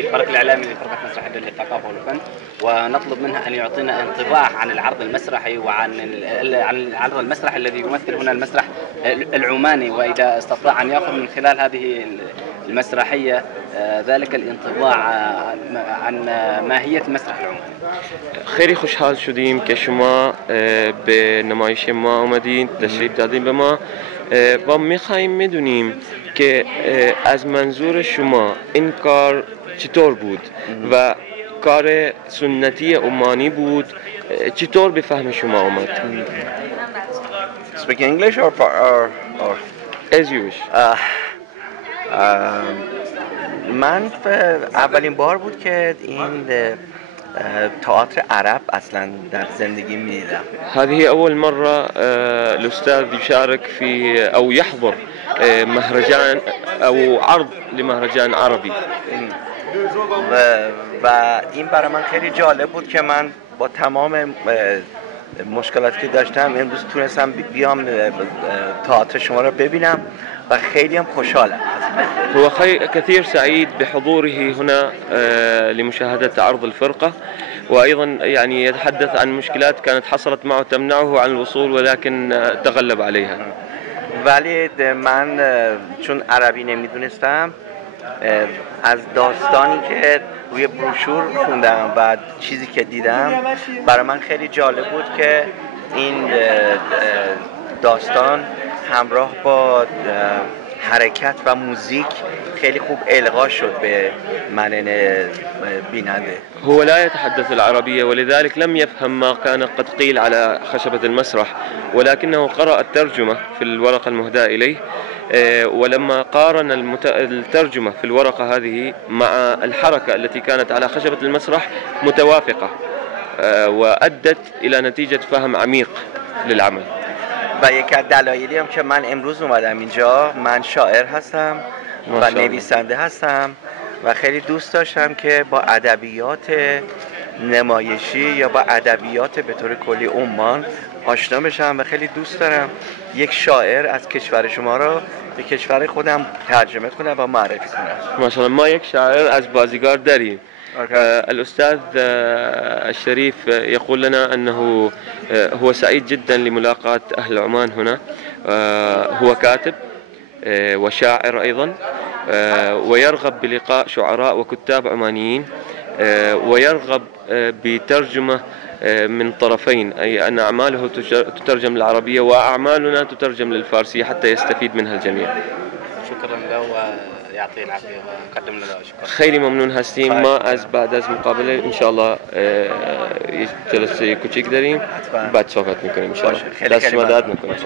في الفريق الإعلامي لفرقة مسرح الدولة للثقافة والفن، ونطلب منها أن يعطينا انطباع عن العرض المسرحي وعن عن العرض المسرحي الذي يمثل هنا المسرح العماني، وإذا استطاع أن يأخذ من خلال هذه المسرحية ذلك الانطباع عن ماهية المسرح العماني. خیلی خوشحال شدیم که شما به نمایش ما اومدین، تشریف دادین به ما و میخواییم میدونیم که از منظور شما این کار چطور بود و کار سنتی عمانی بود، چطور به فهم شما اومد؟ Speak English or As you wish. من اولین بار بود که این تئاتر عرب اصلا در زندگی میدیدم. هذه أول مرة الأستاذ يشارك في أو يحضر مهرجان أو عرض لمهرجان عربي. و این برای من خیلی جالب بود که من با تمام مشکلاتی که داشتم امروز تونستم بیام تئاتر شما رو ببینم و خیلی هم خوشحالم. هو كثير سعيد بحضوره هنا لمشاهدة عرض الفرقة، وأيضا يعني يتحدث عن مشكلات كانت حصلت معه تمنعه عن الوصول ولكن تغلب عليها. ولی من چون عربی نمیدونستم از داستانی که روی بروشور خوندم و چیزی که دیدم برای من خیلی جالب بود که این داستان همراه با حرکت و موزیک خیلی خوب القا شد به من بیننده. هو لا يتحدث العربية ولذلك لم يفهم ما كان قد قيل على خشبة المسرح، ولكنه قرأ الترجمة في الورقة المهداة إليه، ولما قارن الترجمة في الورقة هذه مع الحركة التي كانت على خشبة المسرح متوافقة وأدت إلى نتيجة فهم عميق للعمل. و یکی از دلایلی هم که من امروز اومدم اینجا، من شاعر هستم و نویسنده هستم و خیلی دوست داشتم که با ادبیات نمایشی یا با ادبیات به طور کلی عمان آشنا بشم و خیلی دوست دارم یک شاعر از کشور شما را به کشور خودم ترجمه کنم و معرفی کنم. ما شاء الله ما یک شاعر از بازیگر داریم. الأستاذ الشريف يقول لنا أنه هو سعيد جدا لملاقاة أهل عمان هنا. هو كاتب وشاعر أيضا، ويرغب بلقاء شعراء وكتاب عمانيين، ويرغب بترجمة من طرفين، أي أن أعماله تترجم للعربية وأعمالنا تترجم للفارسية حتى يستفيد منها الجميع. شكرا له ويعطيه العافية ونقدم له شكرا. خیلی ممنون هستیم. ما بعد از مقابله ان شاء الله جلسه کوچیک داریم، بعد صحبت میکنیم ان شاء الله. دست شما درد نکنه.